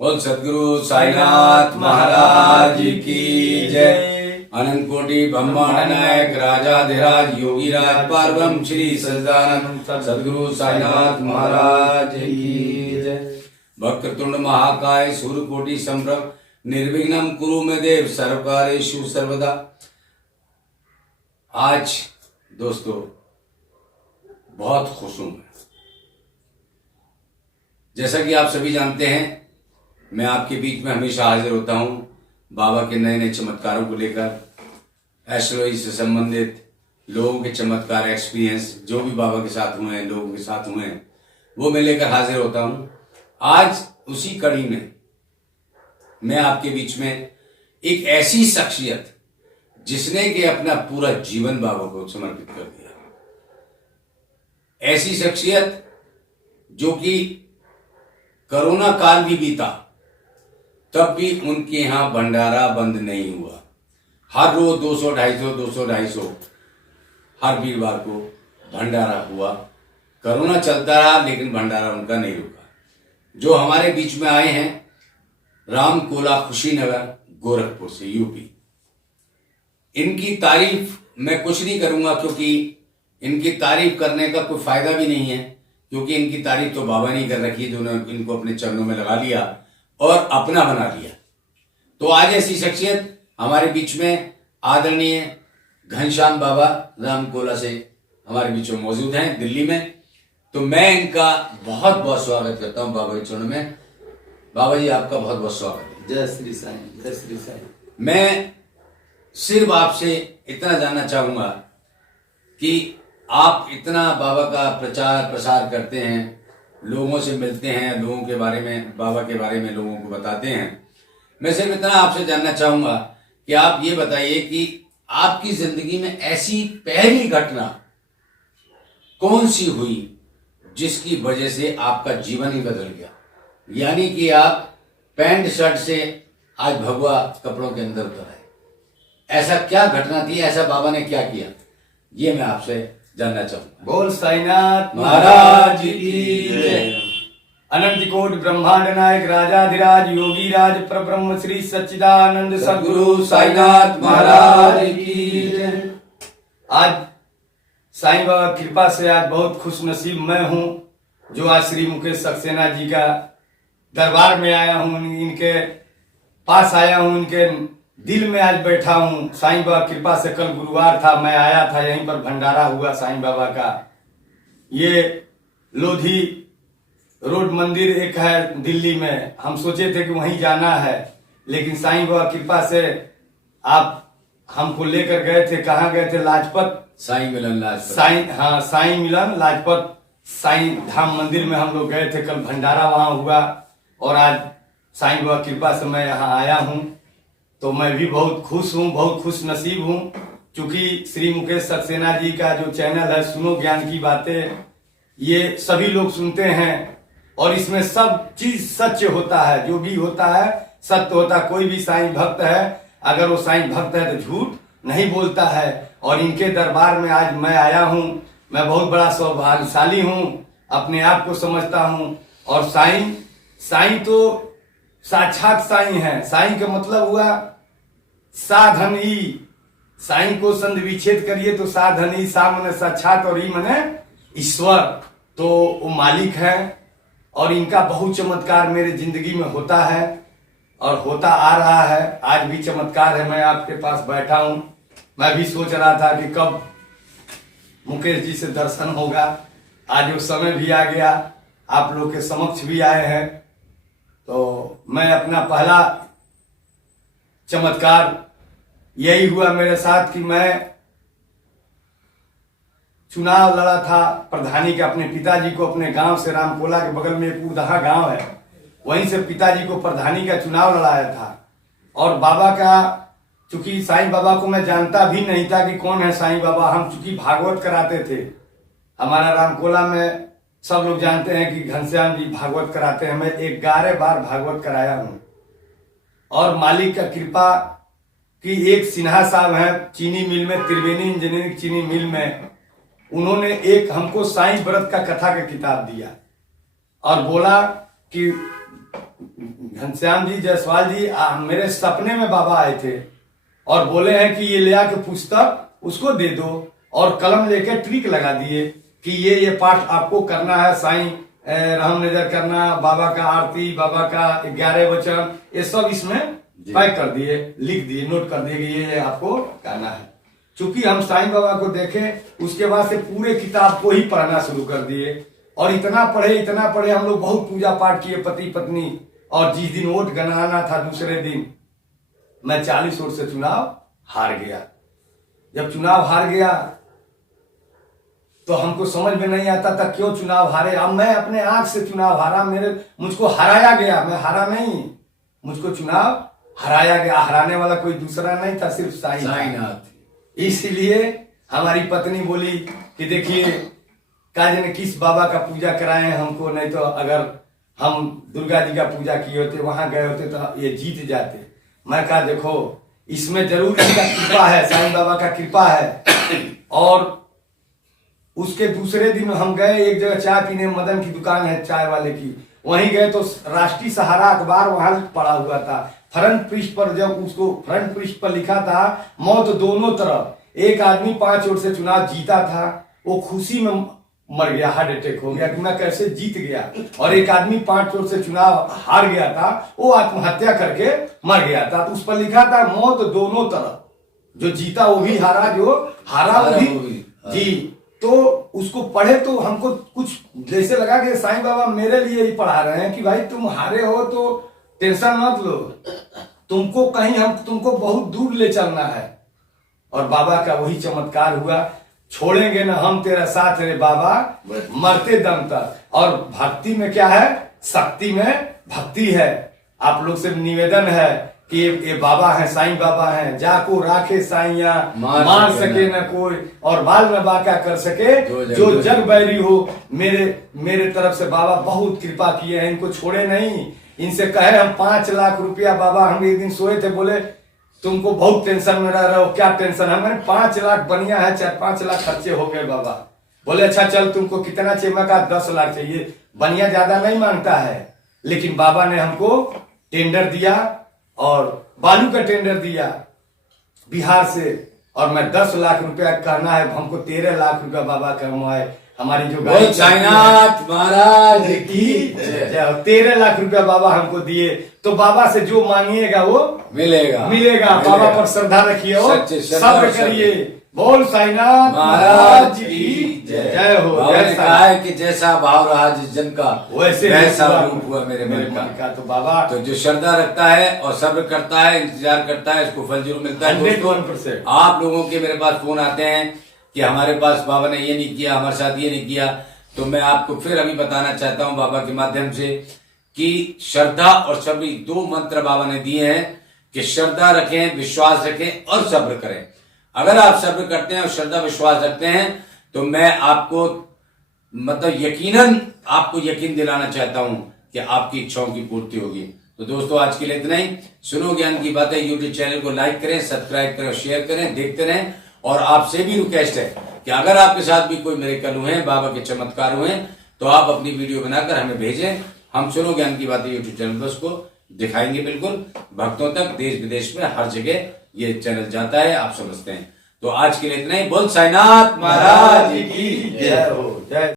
बोल सदगुरु साईनाथ महाराज की जय। अनंत कोटि ब्रह्मांड नायक राजाधिराज योगीराज पारब्रह्म श्री सच्चिदानंद सदगुरु साईनाथ महाराज की जय। वक्रतुंड महाकाय सूर्यकोटि संप्रभ निर्विघ्नं कुरु मे देव सर्वकार्येषु सर्वदा। आज दोस्तों बहुत खुश हूं। जैसा कि आप सभी जानते हैं, मैं आपके बीच में हमेशा हाजिर होता हूं बाबा के नए नए चमत्कारों को लेकर, एस्ट्रोलॉजी से संबंधित लोगों के चमत्कार एक्सपीरियंस जो भी बाबा के साथ हुए हैं, लोगों के साथ हुए हैं, वो मैं लेकर हाजिर होता हूं। आज उसी कड़ी में मैं आपके बीच में एक ऐसी शख्सियत जिसने कि अपना पूरा जीवन बाबा को समर्पित कर दिया, ऐसी शख्सियत जो कि कोरोना काल भी बीता तब भी उनके यहां भंडारा बंद नहीं हुआ। हर रोज 200-250 हर वीरवार को भंडारा हुआ। कोरोना चलता रहा लेकिन भंडारा उनका नहीं रुका। जो हमारे बीच में आए हैं रामकोला कुशीनगर गोरखपुर से यूपी, इनकी तारीफ मैं कुछ नहीं करूंगा क्योंकि इनकी तारीफ करने का कोई फायदा भी नहीं है, क्योंकि इनकी तारीफ तो बाबा ने कर रखी है, जिन्होंने इनको अपने चरणों में लगा लिया और अपना बना लिया। तो आज ऐसी शख्सियत हमारे बीच में आदरणीय घनश्याम बाबा रामकोला से हमारे बीच में मौजूद हैं दिल्ली में। तो मैं इनका बहुत बहुत स्वागत करता हूं बाबा के चरणों में। बाबा जी आपका बहुत बहुत स्वागत है। जय श्री साईं, जय श्री साईं। मैं सिर्फ आपसे इतना जानना चाहूंगा कि आप इतना बाबा का प्रचार प्रसार करते हैं, लोगों से मिलते हैं, लोगों के बारे में, बाबा के बारे में लोगों को बताते हैं। मैं सिर्फ इतना आपसे जानना चाहूंगा कि आप ये बताइए कि आपकी जिंदगी में ऐसी पहली घटना कौन सी हुई जिसकी वजह से आपका जीवन ही बदल गया, यानी कि आप पैंट शर्ट से आज भगवा कपड़ों के अंदर उतर आए। ऐसा क्या घटना थी, ऐसा बाबा ने क्या किया, ये मैं आपसे जानना चाहूंगा। बोल साईनाथ महाराज की जय। अनंत कोटि ब्रह्मांड नायक राजाधिराज योगीराज परब्रह्म श्री सच्चिदानंद सद्गुरु साईनाथ महाराज की जय। आज साईं बाबा कृपा से आज बहुत खुश नसीब मैं हूँ जो आज श्री मुकेश सक्सेना जी का दरबार में आया हूँ, इनके पास आया हूँ, इनके दिल में आज बैठा हूँ। साईं बाबा कृपा से कल गुरुवार था, मैं आया था, यहीं पर भंडारा हुआ साईं बाबा का। ये लोधी रोड मंदिर एक है दिल्ली में, हम सोचे थे कि वहीं जाना है, लेकिन साईं बाबा कृपा से आप हमको लेकर गए थे। कहाँ गए थे? लाजपत साईं मिलन लाजपत। साईं मिलन लाजपत साईं धाम मंदिर में हम लोग गए थे। कल भंडारा वहां हुआ और आज साईं बाबा कृपा से मैं यहाँ आया हूँ। तो मैं भी बहुत खुश हूँ, बहुत खुश नसीब हूँ, क्योंकि श्री मुकेश सक्सेना जी का जो चैनल है सुनो ज्ञान की बातें, ये सभी लोग सुनते हैं और इसमें सब चीज सच होता है, जो भी होता है सत्य होता है। कोई भी साईं भक्त है, अगर वो साईं भक्त है तो झूठ नहीं बोलता है। और इनके दरबार में आज मैं आया हूँ, मैं बहुत बड़ा सौभाग्यशाली हूँ, अपने आप को समझता हूँ। और साईं तो साक्षात साईं है। साईं का मतलब हुआ साधन ही। साईं को संधि विच्छेद करिए तो साधन ही, सा मने साक्षात और ई मने ईश्वर। तो वो मालिक है और इनका बहुत चमत्कार मेरे जिंदगी में होता है और होता आ रहा है। आज भी चमत्कार है, मैं आपके पास बैठा हूं। मैं भी सोच रहा था कि कब मुकेश जी से दर्शन होगा। आज वो समय भी आ गया, आप लोग के समक्ष भी आए हैं। तो मैं अपना पहला चमत्कार यही हुआ मेरे साथ कि मैं चुनाव लड़ा था प्रधानी के, अपने पिताजी को, अपने गांव से, रामकोला के बगल में एक उदहा गांव है, वहीं से पिताजी को प्रधानी का चुनाव लड़ाया था। और बाबा का, चूंकि साईं बाबा को मैं जानता भी नहीं था कि कौन है साईं बाबा। हम चूंकि भागवत कराते थे, हमारा रामकोला में सब लोग जानते हैं कि घनश्याम जी भागवत कराते हैं। मैं 11 बार भागवत कराया हूं और मालिक का कृपा कि एक सिन्हा साहब हैं चीनी मिल में, त्रिवेणी इंजीनियरिंग चीनी मिल में, उन्होंने एक हमको साईं व्रत का कथा का किताब दिया और बोला कि घनश्याम जी जायसवाल जी मेरे सपने में बाबा आए थे और बोले हैं कि ये ले आके पुस्तक उसको दे दो और कलम लेके ट्रिक लगा दिए कि ये पाठ आपको करना है। साईं रहम नजर करना, बाबा का आरती, बाबा का 11 वचन, ये सब इसमें पैक कर दिए, लिख दिए, नोट कर दिए कि ये आपको कहना है। चूंकि हम साईं बाबा को देखें उसके बाद से पूरे किताब को ही पढ़ना शुरू कर दिए और इतना पढ़े हम लोग बहुत पूजा पाठ किए पति पत्नी। और जिस दिन वोट गणाना था दूसरे दिन मैं 40 वोट से चुनाव हार गया। जब चुनाव हार गया तो हमको समझ में नहीं आता था क्यों चुनाव हारे। अब मैं अपने आंख से चुनाव हारा, मुझको हराया गया, मैं हारा नहीं, मुझको चुनाव हराया गया। हराने वाला कोई दूसरा नहीं था, सिर्फ साईं। इसलिए हमारी पत्नी बोली कि देखिए काजन किस बाबा का पूजा कराए हैं हमको, नहीं तो अगर हम दुर्गा जी का पूजा किए होते, वहां गए होते तो ये जीत जाते। मैं कहा देखो इसमें जरूर इसका कृपा है, साईं बाबा का कृपा है। और उसके दूसरे दिन हम गए एक जगह चाय पीने, मदन की दुकान है चाय वाले की, वहीं गए तो राष्ट्रीय सहारा अखबार वहां पड़ा हुआ था। फ्रंट पृष्ठ पर जब उसको फ्रंट पृष्ठ पर लिखा था मौत दोनों तरफ। एक आदमी 5 वोट से चुनाव जीता था, वो खुशी में मर गया, हार्ट अटैक हो गया कि मैं कैसे जीत गया। और एक आदमी 5 वोट से चुनाव हार गया था, वो आत्महत्या करके मर गया था। तो उस पर लिखा था मौत दोनों तरफ, जो जीता वो भी हारा, जो हारा वो भी जी। तो उसको पढ़े तो हमको कुछ जैसे लगा कि साईं बाबा मेरे लिए ही पढ़ा रहे हैं कि भाई तुम हारे हो तो टेंशन मत लो, तुमको कहीं हम तुमको बहुत दूर ले चलना है। और बाबा का वही चमत्कार हुआ, छोड़ेंगे ना हम तेरा साथ रे बाबा मरते दम तक। और भक्ति में क्या है, शक्ति में भक्ति है। आप लोग से निवेदन है कि ये बाबा है, साईं बाबा है, जाको राखे साईया मार सके न कोई और बाल न बाका कर सके जो जग बैरी हो। मेरे तरफ से बाबा बहुत कृपा किए हैं, इनको छोड़े नहीं। इनसे कहे हम 5 लाख रुपया, बाबा हम एक दिन सोए थे, बोले तुमको बहुत टेंशन में रह रहे हो, क्या टेंशन है? मैंने 5 लाख बनिया है, 4-5 लाख खर्चे हो गए। बाबा बोले अच्छा चल तुमको कितना चाहिए? मैं कहा 10 लाख चाहिए। बनिया ज्यादा नहीं मांगता है, लेकिन बाबा ने हमको टेंडर दिया और बालू का टेंडर दिया बिहार से, और मैं 10 लाख रुपया कहना है हमको 13 लाख रुपया बाबा कमाए। हमारी जो गाड़ी साईनाथ महाराज की 13 लाख रुपया बाबा हमको दिए। तो बाबा से जो मांगिएगा वो मिलेगा। बाबा पर श्रद्धा रखिए और सब्र करिए। बोल साईनाथ महाराज की जय हो। कहा है कि जैसा भाव रहा जिस जन का वैसा रूप हुआ मेरे मन का। तो बाबा तो जो श्रद्धा रखता है और सब्र करता है, इंतजार करता है, इसको फल जरूर मिलता है। 101%। आप लोगों के मेरे पास फोन आते हैं कि हमारे पास बाबा ने ये नहीं किया, हमारे साथ ये नहीं किया, तो मैं आपको फिर अभी बताना चाहता हूँ बाबा के माध्यम से कि श्रद्धा और सब्र 2 मंत्र बाबा ने दिए हैं कि श्रद्धा रखें, विश्वास रखें और सब्र करें। अगर आप सब्र करते हैं और श्रद्धा विश्वास रखते हैं तो मैं आपको मतलब यकीनन आपको यकीन दिलाना चाहता हूं कि आपकी इच्छाओं की पूर्ति होगी। तो दोस्तों आज के लिए इतना ही। सुनो ज्ञान की बातें यूट्यूब चैनल को लाइक करें, सब्सक्राइब करें, शेयर करें, देखते रहें। और आपसे भी रिक्वेस्ट है कि अगर आपके साथ भी कोई मिरेकल हुए हैं, बाबा के चमत्कार हुए हैं, तो आप अपनी वीडियो बनाकर हमें भेजें। हम सुनो ज्ञान की बातें यूट्यूब चैनल पर उसको दिखाएंगे बिल्कुल भक्तों तक, देश विदेश में हर जगह ये चैनल जाता है, आप समझते हैं। तो आज के लिए इतना ही। बोल साईनाथ महाराज की जय हो। जय।